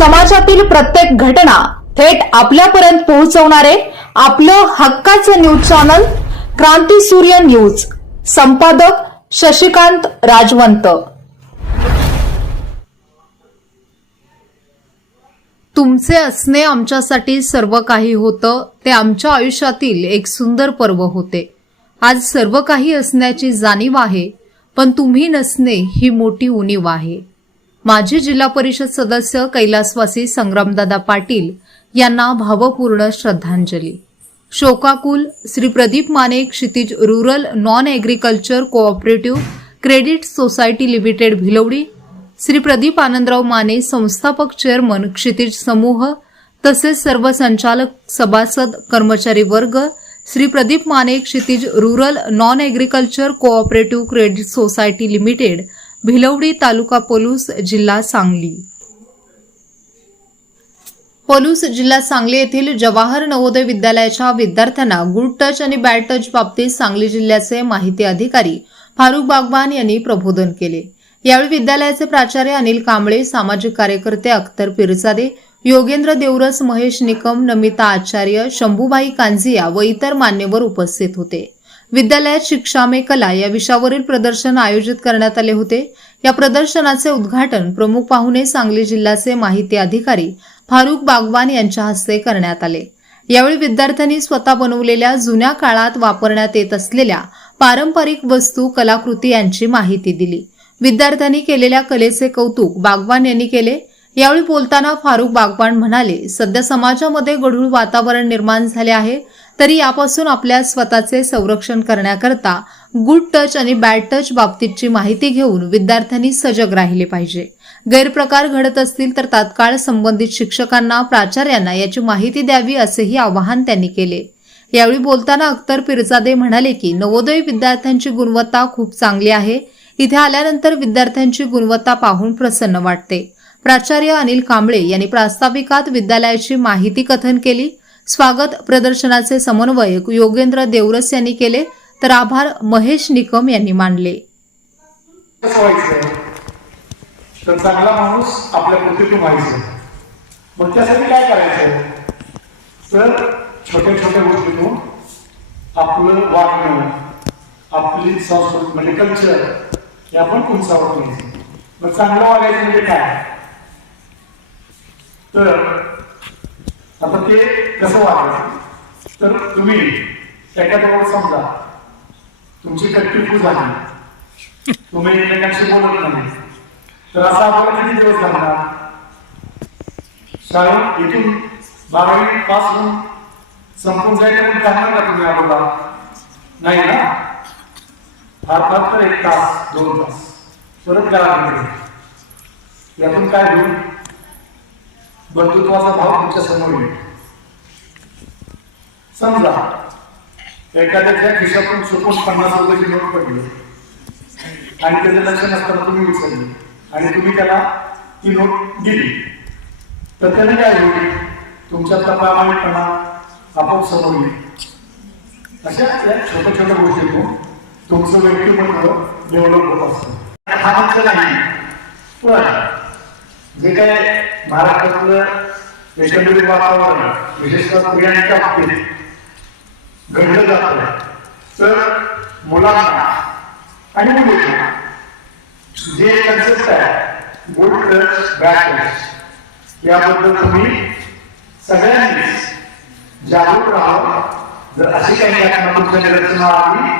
समाजातील प्रत्येक घटना थेट आपल्यापर्यंत पोहोचवणारे आपलं हक्काचं न्यूज चॅनल क्रांती सूर्य न्यूज. संपादक शशिकांत राजवंत. तुमचे असणे आमच्यासाठी सर्व काही होतं ते आमच्या आयुष्यातील एक सुंदर पर्व होते. आज सर्व काही असण्याची जाणीव आहे पण तुम्ही नसणे ही मोठी उणीव आहे. माजी जिल्हा परिषद सदस्य कैलासवासी संग्रामदादा पाटील यांना भावपूर्ण श्रद्धांजली. शोकाकुल Shri Pradeep Mane Kshitij rural non agriculture cooperative credit society limited Bhilwadi Shri Pradeep Anandrao Mane संस्थापक चेअरमन क्षितिज समूह तसेच सर्व संचालक सभासद कर्मचारी वर्ग Shri Pradeep Mane Kshitij rural non agriculture cooperative credit society limited Bhilwadi तालुका पोलूस जिल्हा सांगली. पोलूस जिल्हा सांगली येथील जवाहर नवोदय विद्यालयाच्या विद्यार्थ्यांना गुड टच आणि बॅड टच बाबतीत सांगली जिल्ह्याचे माहिती अधिकारी फारुख बागवान यांनी प्रबोधन केले. यावेळी विद्यालयाचे प्राचार्य अनिल कांबळे सामाजिक कार्यकर्ते अख्तर पिरजादे योगेंद्र देवरस महेश निकम नमिता आचार्य शंभूबाई कांझिया व इतर मान्यवर उपस्थित होते. विद्यालयात शिक्षा मे कला या विषयावरील प्रदर्शन आयोजित करण्यात आले होते. या प्रदर्शनाचे उद्घाटन प्रमुख पाहुणे सांगली जिल्ह्याचे माहिती अधिकारी फारुख बागवान यांच्या हस्ते करण्यात आले. यावेळी विद्यार्थ्यांनी स्वतः बनवलेल्या जुन्या काळात वापरण्यात येत असलेल्या पारंपरिक वस्तू कलाकृती यांची माहिती दिली. विद्यार्थ्यांनी केलेल्या कलेचे कौतुक बागवान यांनी केले. यावेळी बोलताना फारुख बागवान म्हणाले सध्या समाजामध्ये गढूळ वातावरण निर्माण झाले आहे. तरी यापासून आपल्या स्वतःचे संरक्षण करण्याकरता गुड टच आणि बॅड टच बाबतीतची माहिती घेऊन विद्यार्थ्यांनी सजग राहिले पाहिजे. गैरप्रकार घडत असतील तर तात्काळ संबंधित शिक्षकांना प्राचार्यांना याची माहिती द्यावी असेही आवाहन त्यांनी केले. यावेळी बोलताना अख्तर पिरजादे म्हणाले की नवोदय विद्यार्थ्यांची गुणवत्ता खूप चांगली आहे. इथे आल्यानंतर विद्यार्थ्यांची गुणवत्ता पाहून प्रसन्न वाटते. प्राचार्य अनिल कांबळे यांनी प्रास्ताविकात विद्यालयाची माहिती कथन केली. स्वागत प्रदर्शनाचे समन्वयक योगेंद्र देवरस यांनी केले तर आभार महेश निकम यांनी मानले. तर चांगला माणूस आपल्या कृतीतून व्हायचं. मग त्यासाठी काय करायचं? तर छोट्या छोट्या गोष्टीतून आपलं वागणं आपली संस्कृती म्हणजे कल्चर हे आपण उंचावत नाही मग चांगलं वागायचं म्हणजे काय? तर आता ते कसं वागायचं तर तुम्ही त्याच्याबरोबर समजा. तुमची कट्टी झाली. तुम्ही एकमेकांशी बोलत नाही. तर असा आपल्याला किती दिवस झाला शाळेत इथून बारावी पास होऊन संपून जायचं पण जाणार का तुम्ही आम्हाला नाही ना? फार फार तर एक तास दोन तास. परत घरात यातून काय होईल? बंधुत्वाचा भाव तुमच्यासमोर येईल समजा एखाद्याच्या खिशातून चुकून पन्नास रुपयाची नोट पडली. आणि त्याचं लक्ष नसताना तुम्ही विसरले आणि तुम्ही त्याला ती नोट दिली. तर त्याने काय होईल तुमच्या प्रामाणिकपणा आपोआप समोर येईल. अशा या छोट्या छोट्या गोष्टीतून तुमचं व्यक्तिमत्व डेव्हलप होत असतं. हा फक्त नाही. पण जे काय महाराष्ट्रातलं एकंदरीत वातावरण विशेषतः स्त्रियांच्या बाबतीत घडलं जातं तर मुलांना आणि मुलींना जे कन्सेप्ट आहे गुड टच बॅड टच याबद्दल तुम्ही सगळ्यांनीच जागरूक राहावं. जर अशी काही घटना तुमच्या आली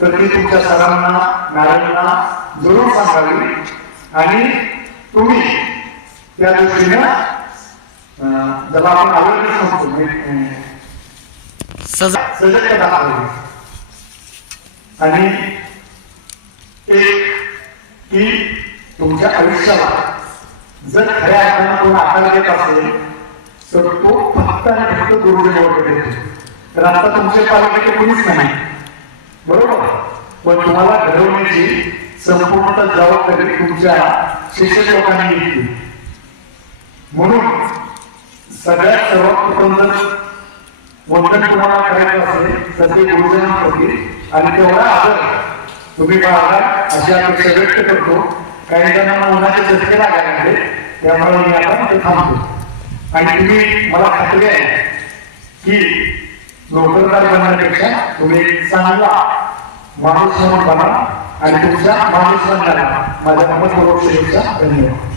तर ती तुमच्या सरांना मॅडमना जरूर सांगावी. आणि तुम्ही त्या दृष्टीनं ज्याला आपण अवेअरनेस म्हणतो म्हणजे, सजगता दाखवली आणि एक की तुमच्या आयुष्याला जर खऱ्या अर्थानं कोण आकार देत असेल तर तो फक्त आणि फक्त गुरुदेवाकडे देतो तर आता तुमच्या पालकाचे कोणीच नाही. बरोबर? पण तुम्हाला घडवण्याची संपूर्ण जबाबदारी तुमच्या शिक्षक लोकांनी घेतली. म्हणून सगळ्यात सर्वात प्रथम वंदन तुम्हाला करायचं असेल तर ते गुरुजनांप्रती आणि तेवढा आदर तुम्ही बाळगा अशी अपेक्षा व्यक्त करतो. काही जणांना उन्हाचे झटके लागायला लागले त्यामुळे मी आता ते थांबतो. आणि तुम्ही मला खात्री आहे की नोकरदार बनण्यापेक्षा तुम्ही चांगला माणूस म्हणून बना आणि तुमच्या माणूस बनण्याला माझ्या मनपूर्वक शुभेच्छा धन्यवाद.